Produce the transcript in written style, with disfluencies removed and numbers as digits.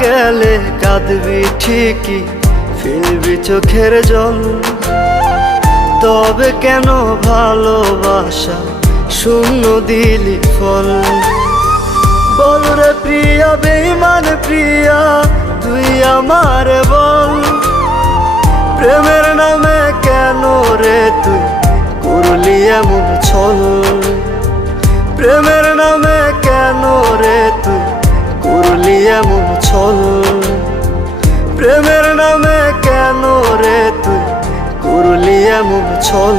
গেলে কাঁদবি ঠিকই, ফেলবি চোখের জল। তবে কেন ভালোবাসা শূন্য দিলি ফল? বল রে প্রিয়া, বেঈমান প্রিয়া, তুই আমার বল। প্রেমের নামে কেন রে তুই করলি এমন ছল? প্রেমের নামে কেন রে তুই করলি এমন ছল? প্রেমের নামে কেন রে তুই করলি এমন ছল?